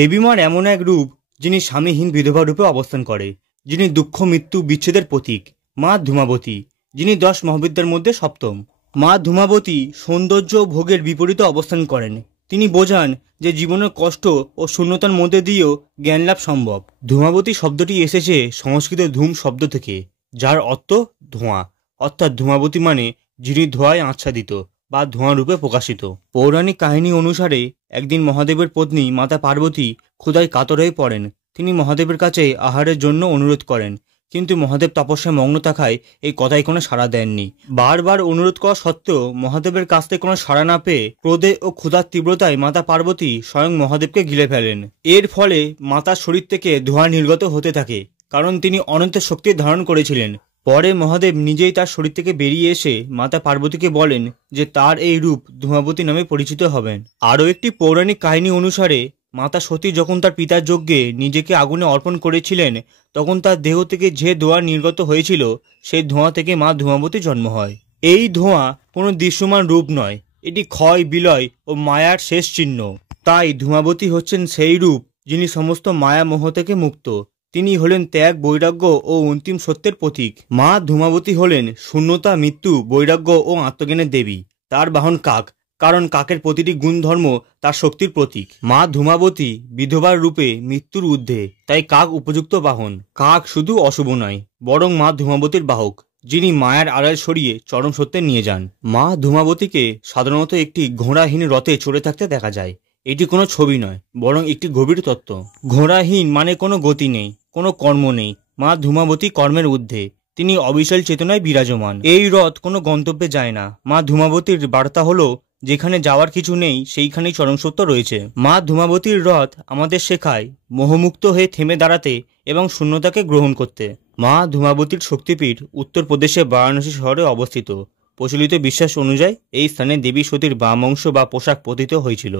দেবী মার এমন এক রূপ যিনি স্বামীহীন বিধবা রূপে অবস্থান করে, যিনি দুঃখ মৃত্যু বিচ্ছেদের প্রতীক। মা ধূমাবতী, যিনি 10 মহাবিদ্যার মধ্যে সপ্তম। মা ধূমাবতী সৌন্দর্য ও ভোগের বিপরীতে অবস্থান করেন। তিনি বোঝান যে জীবনের কষ্ট ও শূন্যতার মধ্যে দিয়েও জ্ঞান লাভ সম্ভব। ধূমাবতী শব্দটি এসেছে সংস্কৃত ধূম শব্দ থেকে, যার অর্থ ধোঁয়া, অর্থাৎ ধূমাবতী মানে যিনি ধোঁয়ায় আচ্ছাদিত বা ধোঁয়া রূপে প্রকাশিত। পৌরাণিক কাহিনী অনুসারে একদিন মহাদেবের পত্নী মাতা পার্বতী ক্ষুধায় কাতর হয়ে পড়েন। তিনি মহাদেবের কাছে আহারের জন্য অনুরোধ করেন, কিন্তু মহাদেব তপস্যায় মগ্ন থাকায় এই কথায় কোনো সাড়া দেননি। বারবার অনুরোধ করা সত্ত্বেও মহাদেবের কাছ থেকে কোনো সাড়া না পেয়ে ক্রোধে ও ক্ষুধার তীব্রতায় মাতা পার্বতী স্বয়ং মহাদেবকে গিলে ফেলেন। এর ফলে মাতার শরীর থেকে ধোঁয়া নির্গত হতে থাকে, কারণ তিনি অনন্ত শক্তি ধারণ করেছিলেন। পরে মহাদেব নিজেই তার শরীর থেকে বেরিয়ে এসে মাতা পার্বতীকে বলেন যে তার এই রূপ ধূমাবতী নামে পরিচিত হবেন। আরও একটি পৌরাণিক কাহিনী অনুসারে মাতা সতী যখন তার পিতার যজ্ঞে নিজেকে আগুনে অর্পণ করেছিলেন, তখন তার দেহ থেকে যে ধোঁয়া নির্গত হয়েছিল সেই ধোঁয়া থেকে মা ধূমাবতী জন্ম হয়। এই ধোঁয়া কোনো দৃশ্যমান রূপ নয়, এটি ক্ষয় বিলয় ও মায়ার শেষ চিহ্ন। তাই ধূমাবতী হচ্ছেন সেই রূপ যিনি সমস্ত মায়া মোহ থেকে মুক্ত। তিনি হলেন ত্যাগ, বৈরাগ্য ও অন্তিম সত্যের প্রতীক। মা ধূমাবতী হলেন শূন্যতা, মৃত্যু, বৈরাগ্য ও আত্মজ্ঞানের দেবী। তার বাহন কাক, কারণ কাকের প্রতিটি গুণধর্ম তার শক্তির প্রতীক। মা ধূমাবতী বিধবার রূপে মৃত্যুর ঊর্ধ্বে, তাই কাক উপযুক্ত বাহন। কাক শুধু অশুভ নয়, বরং মা ধূমাবতীর বাহক, যিনি মায়ার আড়াল সরিয়ে চরম সত্যে নিয়ে যান। মা ধূমাবতীকে সাধারণত একটি ঘোড়াহীন রথে চড়ে থাকতে দেখা যায়। এটি কোনো ছবি নয়, বরং একটি গভীর তত্ত্ব। ঘোড়াহীন মানে কোনো গতি নেই, কোনো কর্ম নেই। মা ধূমাবতী কর্মের ঊর্ধ্বে, তিনি অবিচল চেতনায় বিরাজমান। এই রথ কোনো গন্তব্যে যায় না। মা ধূমাবতীর বার্তা হলো, যেখানে যাওয়ার কিছু নেই সেইখানেই চরম সত্য রয়েছে। মা ধূমাবতীর রথ আমাদের শেখায় মোহমুক্ত হয়ে থেমে দাঁড়াতে এবং শূন্যতাকে গ্রহণ করতে। মা ধূমাবতীর শক্তিপীঠ উত্তরপ্রদেশে বারাণসী শহরে অবস্থিত। প্রচলিত বিশ্বাস অনুযায়ী এই স্থানে দেবী সতীর বাম অংশ বা পোশাক পতিত হয়েছিল।